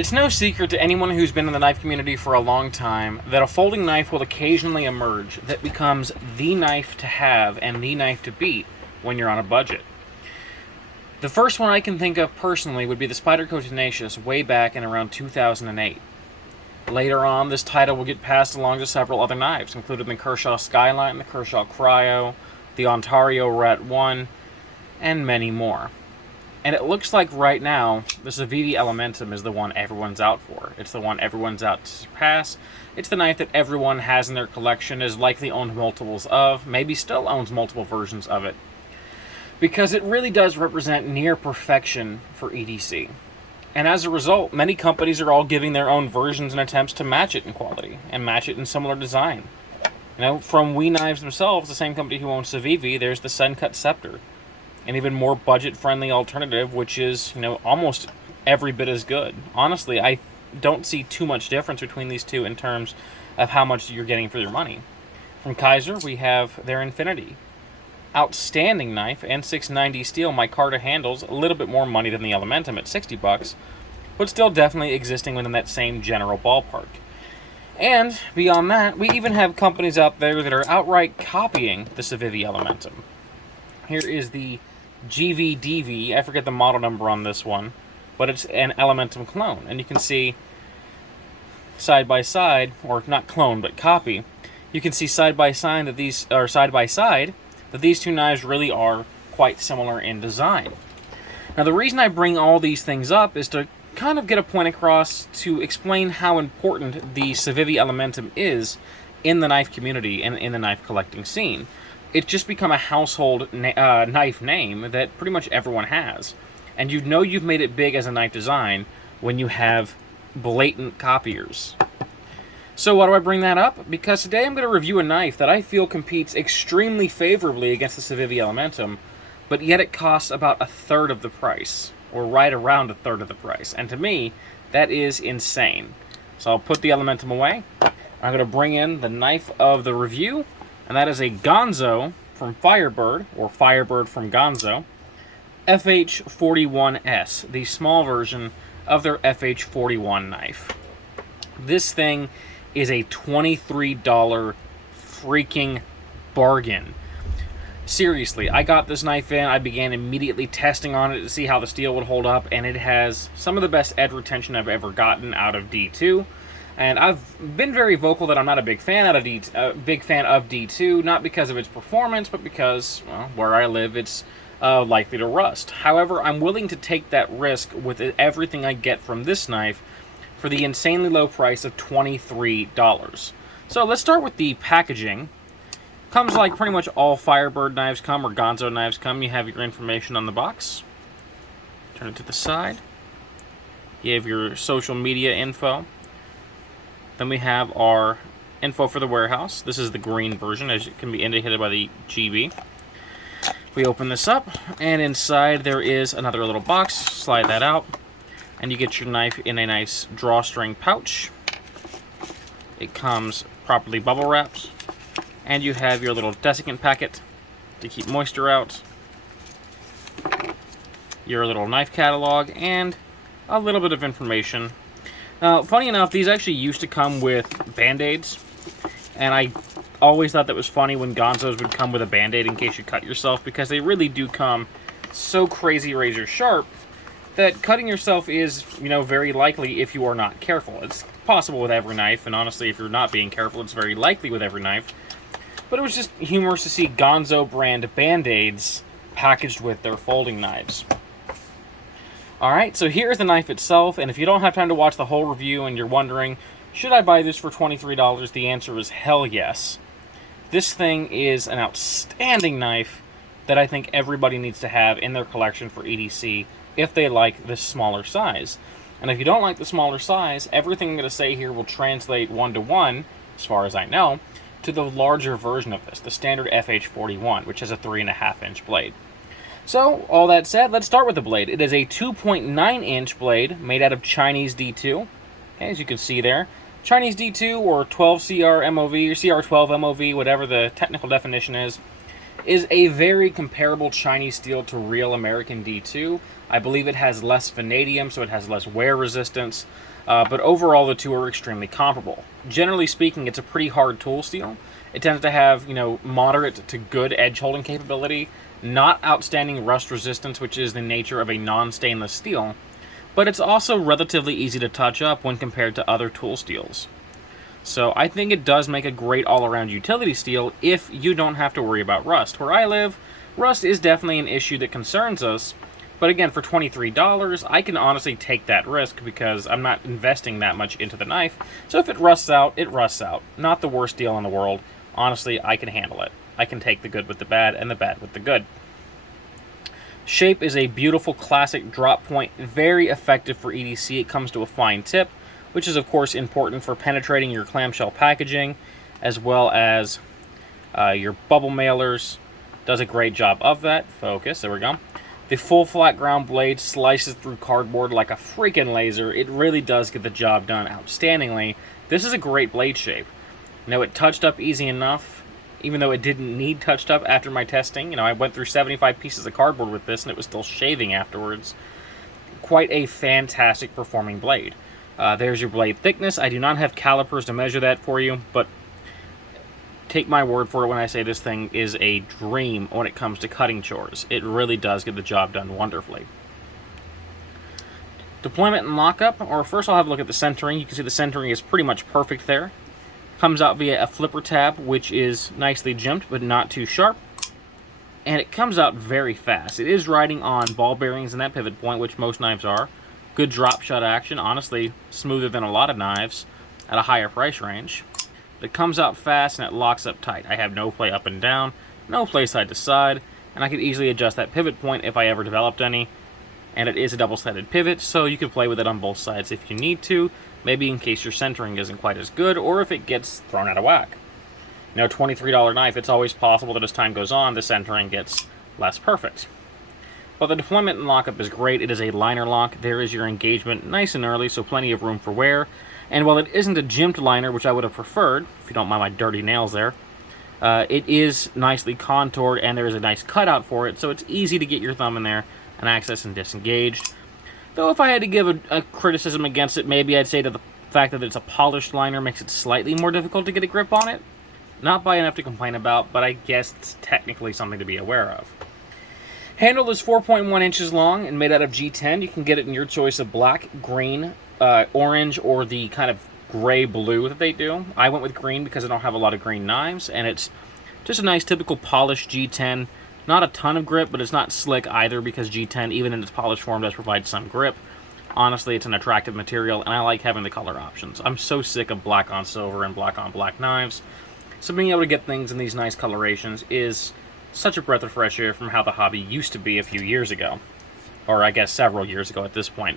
It's no secret to anyone who's been in the knife community for a long time that a folding knife will occasionally emerge that becomes the knife to have and the knife to beat when you're on a budget. The first one I can think of personally would be the Spyderco Tenacious way back in around 2008. Later on, this title will get passed along to several other knives, including the Kershaw Skyline, the Kershaw Cryo, the Ontario Ret 1, and many more. And it looks like right now, the Civivi Elementum is the one everyone's out for. It's the one everyone's out to surpass. It's the knife that everyone has in their collection, is likely owned multiples of, maybe still owns multiple versions of it. Because it really does represent near perfection for EDC. And as a result, many companies are all giving their own versions and attempts to match it in quality, and match it in similar design. You know, from We Knives themselves, the same company who owns Civivi, there's the Suncut Scepter. An even more budget-friendly alternative, which is, almost every bit as good. Honestly, I don't see too much difference between these two in terms of how much you're getting for your money. From Kaiser, we have their Infinity. Outstanding knife, and 690 steel micarta handles, a little bit more money than the Elementum at $60, but still definitely existing within that same general ballpark. And beyond that, we even have companies out there that are outright copying the Civivi Elementum. Here is the GVDV, I forget the model number on this one, but it's an Elementum clone. And you can see side by side, or not clone, but copy, you can see side by side that these two knives really are quite similar in design. Now the reason I bring all these things up is to kind of get a point across to explain how important the Civivi Elementum is in the knife community and in the knife collecting scene. It's just become a household knife name that pretty much everyone has. And you know you've made it big as a knife design when you have blatant copiers. So why do I bring that up? Because today I'm going to review a knife that I feel competes extremely favorably against the Civivi Elementum, but yet it costs about a third of the price, or right around a third of the price. And to me, that is insane. So I'll put the Elementum away. I'm going to bring in the knife of the review, and that is a Ganzo from Firebird, or Firebird from Ganzo, FH41S, the small version of their FH41 knife. This thing is a $23 freaking bargain. Seriously, I got this knife in, I began immediately testing on it to see how the steel would hold up, and it has some of the best edge retention I've ever gotten out of D2. And I've been very vocal that I'm not a big fan of D2, not because of its performance, but because, well, where I live, it's likely to rust. However, I'm willing to take that risk with everything I get from this knife for the insanely low price of $23. So let's start with the packaging. Comes like pretty much all Firebird knives come, or Ganzo knives come. You have your information on the box. Turn it to the side. You have your social media info. Then we have our info for the warehouse. This is the green version, as it can be indicated by the GB. We open this up, and inside there is another little box. Slide that out, and you get your knife in a nice drawstring pouch. It comes properly bubble wrapped, and you have your little desiccant packet to keep moisture out, your little knife catalog, and a little bit of information. Funny enough, these actually used to come with Band-Aids, and I always thought that was funny when Ganzos would come with a Band-Aid in case you cut yourself, because they really do come so crazy razor sharp that cutting yourself is, very likely if you are not careful. It's possible with every knife, and honestly, if you're not being careful, it's very likely with every knife. But it was just humorous to see Ganzo brand Band-Aids packaged with their folding knives. Alright, so here's the knife itself, and if you don't have time to watch the whole review and you're wondering, should I buy this for $23? The answer is hell yes. This thing is an outstanding knife that I think everybody needs to have in their collection for EDC if they like this smaller size. And if you don't like the smaller size, everything I'm going to say here will translate one-to-one, as far as I know, to the larger version of this, the standard FH41, which has a 3.5-inch blade. So, all that said, let's start with the blade. It is a 2.9-inch blade made out of Chinese D2. Okay, as you can see there. Chinese D2 or 12CR MOV or CR12 MOV, whatever the technical definition is. is a very comparable Chinese steel to real American D2. I believe it has less vanadium, so it has less wear resistance, but overall the two are extremely comparable. Generally speaking, it's a pretty hard tool steel. It tends to have, moderate to good edge holding capability, not outstanding rust resistance, which is the nature of a non-stainless steel, but it's also relatively easy to touch up when compared to other tool steels. So I think it does make a great all-around utility steel if you don't have to worry about rust. Where I live, rust is definitely an issue that concerns us, but again, for $23, I can honestly take that risk because I'm not investing that much into the knife. So if it rusts out, it rusts out. Not the worst deal in the world. Honestly, I can handle it. I can take the good with the bad and the bad with the good. Shape is a beautiful classic drop point, very effective for EDC. It comes to a fine tip, which is of course important for penetrating your clamshell packaging, as well as your bubble mailers. Does a great job of that. Focus, there we go. The full flat ground blade slices through cardboard like a freaking laser. It really does get the job done outstandingly. This is a great blade shape. Now, it touched up easy enough, even though it didn't need touched up after my testing. I went through 75 pieces of cardboard with this, and it was still shaving afterwards. Quite a fantastic performing blade. There's your blade thickness. I do not have calipers to measure that for you, but take my word for it when I say this thing is a dream when it comes to cutting chores. It really does get the job done wonderfully. Deployment and lockup, or first I'll have a look at the centering. You can see the centering is pretty much perfect there. Comes out via a flipper tab, which is nicely jimped, but not too sharp. And it comes out very fast. It is riding on ball bearings in that pivot point, which most knives are. Good drop shot action, honestly smoother than a lot of knives at a higher price range. It comes out fast and it locks up tight. I have no play up and down, no play side to side, and I could easily adjust that pivot point if I ever developed any. And it is a double-sided pivot, so you can play with it on both sides if you need to, maybe in case your centering isn't quite as good or if it gets thrown out of whack. $23 knife, it's always possible that as time goes on, the centering gets less perfect. But the deployment and lockup is great. It is a liner lock. There is your engagement nice and early, so plenty of room for wear. And while it isn't a jimped liner, which I would have preferred, if you don't mind my dirty nails there, it is nicely contoured and there is a nice cutout for it, so it's easy to get your thumb in there and access and disengage. Though if I had to give a criticism against it, maybe I'd say that the fact that it's a polished liner makes it slightly more difficult to get a grip on it. Not by enough to complain about, but I guess it's technically something to be aware of. Handle is 4.1 inches long and made out of G10. You can get it in your choice of black, green, orange, or the kind of gray-blue that they do. I went with green because I don't have a lot of green knives, and it's just a nice typical polished G10. Not a ton of grip, but it's not slick either because G10, even in its polished form, does provide some grip. Honestly, it's an attractive material, and I like having the color options. I'm so sick of black on silver and black on black knives, so being able to get things in these nice colorations is such a breath of fresh air from how the hobby used to be a few years ago. Or I guess several years ago at this point.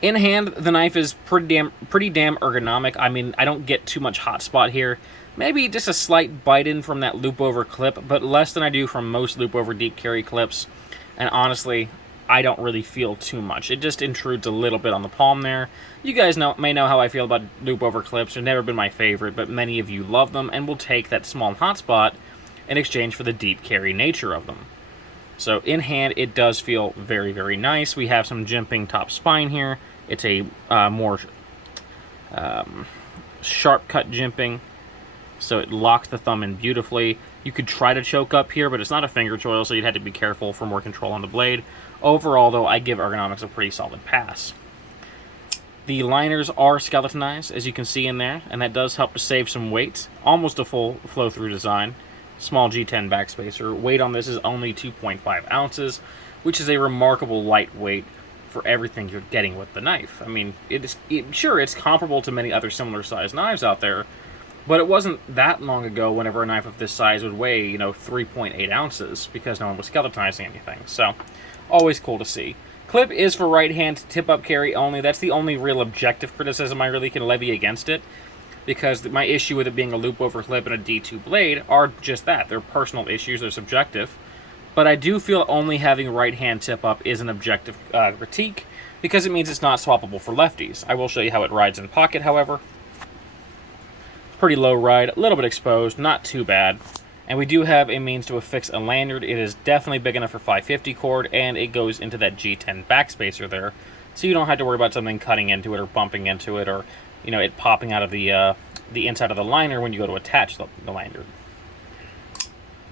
In hand, the knife is pretty damn ergonomic. I mean, I don't get too much hot spot here. Maybe just a slight bite in from that loop over clip, but less than I do from most loop over deep carry clips. And honestly, I don't really feel too much. It just intrudes a little bit on the palm there. You guys may know how I feel about loop over clips. They've never been my favorite, but many of you love them and will take that small hot spot in exchange for the deep carry nature of them. So in hand, it does feel very, very nice. We have some jimping top spine here. It's a more sharp cut jimping, so it locks the thumb in beautifully. You could try to choke up here, but it's not a finger choil, so you'd have to be careful for more control on the blade. Overall, though, I give Ergonomics a pretty solid pass. The liners are skeletonized, as you can see in there, and that does help to save some weight. Almost a full flow-through design. Small G10 backspacer. Weight on this is only 2.5 ounces, which is a remarkable lightweight for everything you're getting with the knife. I mean, sure, it's comparable to many other similar-sized knives out there, but it wasn't that long ago whenever a knife of this size would weigh, 3.8 ounces, because no one was skeletonizing anything. So, always cool to see. Clip is for right-hand tip-up carry only. That's the only real objective criticism I really can levy against it, because my issue with it being a loop-over clip and a D2 blade are just that. They're personal issues, they're subjective. But I do feel only having right-hand tip-up is an objective critique, because it means it's not swappable for lefties. I will show you how it rides in pocket, however. Pretty low ride, a little bit exposed, not too bad. And we do have a means to affix a lanyard. It is definitely big enough for 550 cord, and it goes into that G10 backspacer there. So you don't have to worry about something cutting into it or bumping into it, or it popping out of the inside of the liner when you go to attach the lanyard.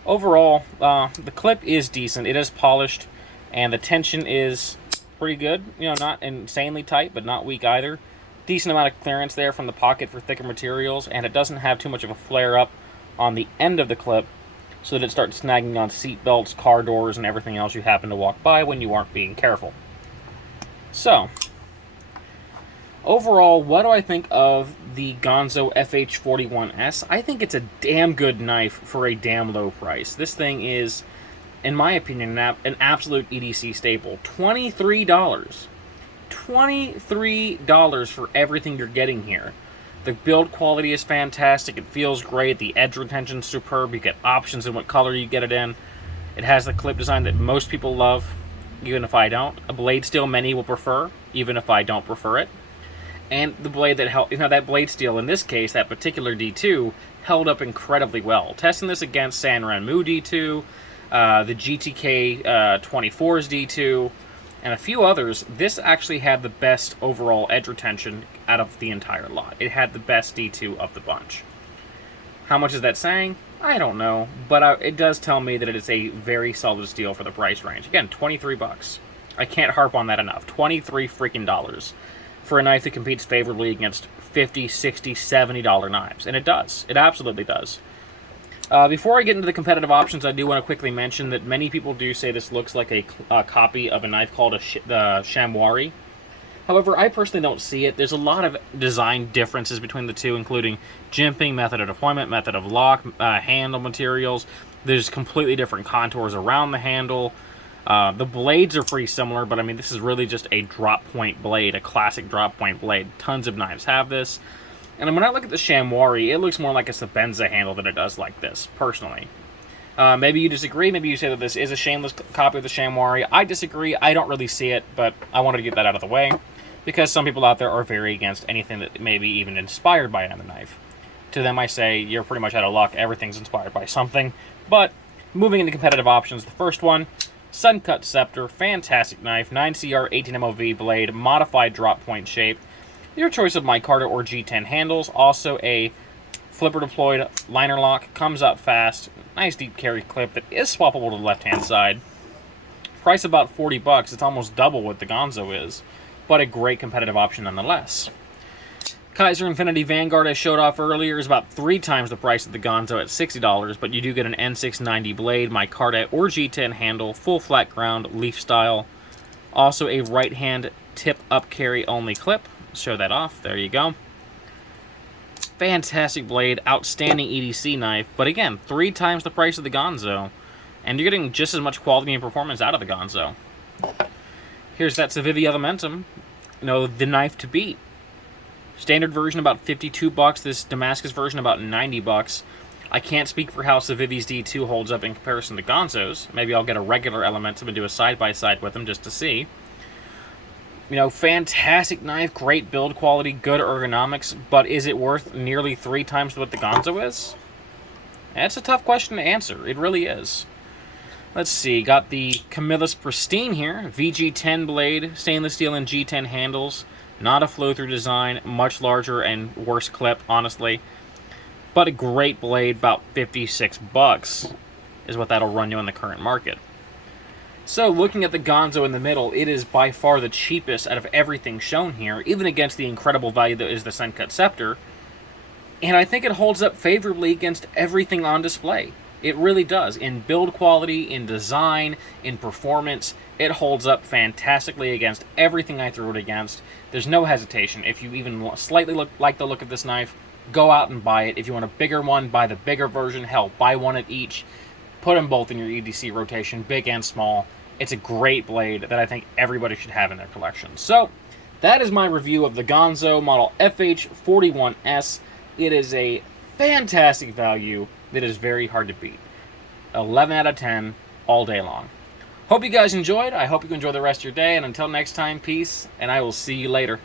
Overall, the clip is decent. It is polished, and the tension is pretty good. Not insanely tight, but not weak either. Decent amount of clearance there from the pocket for thicker materials, and it doesn't have too much of a flare up on the end of the clip so that it starts snagging on seat belts, car doors, and everything else you happen to walk by when you aren't being careful. So, overall, what do I think of the Ganzo FH41S? I think it's a damn good knife for a damn low price. This thing is, in my opinion, an absolute EDC staple. $23. $23 for everything you're getting here. The build quality is fantastic. It feels great. The edge retention is superb. You get options in what color you get it in. It has the clip design that most people love, even if I don't. A blade steel many will prefer, even if I don't prefer it. And the blade that blade steel, in this case, that particular D2, held up incredibly well. Testing this against San Ranmu D2, the GTK 24's D2, and a few others, this actually had the best overall edge retention out of the entire lot. It had the best D2 of the bunch. How much is that saying? I don't know, but it does tell me that it is a very solid steal for the price range. Again, 23 bucks. I can't harp on that enough. 23 freaking dollars for a knife that competes favorably against $50, $60, $70 knives. And it does. It absolutely does. Before I get into the competitive options, I do want to quickly mention that many people do say this looks like a copy of a knife called the Shamwari. However, I personally don't see it. There's a lot of design differences between the two, including jimping, method of deployment, method of lock, handle materials. There's completely different contours around the handle. The blades are pretty similar, but I mean, this is really just a drop point blade, a classic drop point blade. Tons of knives have this. And when I look at the Shamwari, it looks more like a Sabenza handle than it does like this, personally. Maybe you disagree. Maybe you say that this is a shameless copy of the Shamwari. I disagree. I don't really see it, but I wanted to get that out of the way, because some people out there are very against anything that may be even inspired by another knife. To them, I say, you're pretty much out of luck. Everything's inspired by something. But moving into competitive options, the first one, Untitled Chapter, fantastic knife, 9CR 18MOV blade, modified drop point shape. Your choice of micarta or G10 handles. Also a flipper deployed liner lock, comes up fast, nice deep carry clip that is swappable to the left-hand side. Price about 40 bucks. It's almost double what the Ganzo is, but a great competitive option nonetheless. Kaiser Infinity Vanguard I showed off earlier is about 3 times the price of the Ganzo at $60, but you do get an N690 blade, micarta or G10 handle, full flat ground, leaf style. Also a right-hand tip up carry only clip. Show that off. There you go. Fantastic blade, outstanding EDC knife, but again, 3 times the price of the Ganzo, and you're getting just as much quality and performance out of the Ganzo. Here's that Civivi Elementum, the knife to beat. Standard version about 52 bucks, this Damascus version about 90 bucks. I can't speak for how Civivi's D2 holds up in comparison to Ganzo's. Maybe I'll get a regular Elementum and do a side-by-side with them just to see. Fantastic knife, great build quality, good ergonomics, but is it worth nearly 3 times what the Ganzo is? That's a tough question to answer. It really is. Let's see, got the Camillus Pristine here, VG10 blade, stainless steel and G10 handles, not a flow-through design, much larger and worse clip, honestly, but a great blade, about 56 bucks is what that'll run you in the current market. So, looking at the Ganzo in the middle, it is by far the cheapest out of everything shown here, even against the incredible value that is the Untitled Chapter. And I think it holds up favorably against everything on display. It really does. In build quality, in design, in performance, it holds up fantastically against everything I threw it against. There's no hesitation. If you even slightly like the look of this knife, go out and buy it. If you want a bigger one, buy the bigger version. Hell, buy one at each. Put them both in your EDC rotation, big and small. It's a great blade that I think everybody should have in their collection. So, that is my review of the Ganzo model FH41S. It is a fantastic value that is very hard to beat. 11 out of 10 all day long. Hope you guys enjoyed. I hope you enjoy the rest of your day. And until next time, peace, and I will see you later.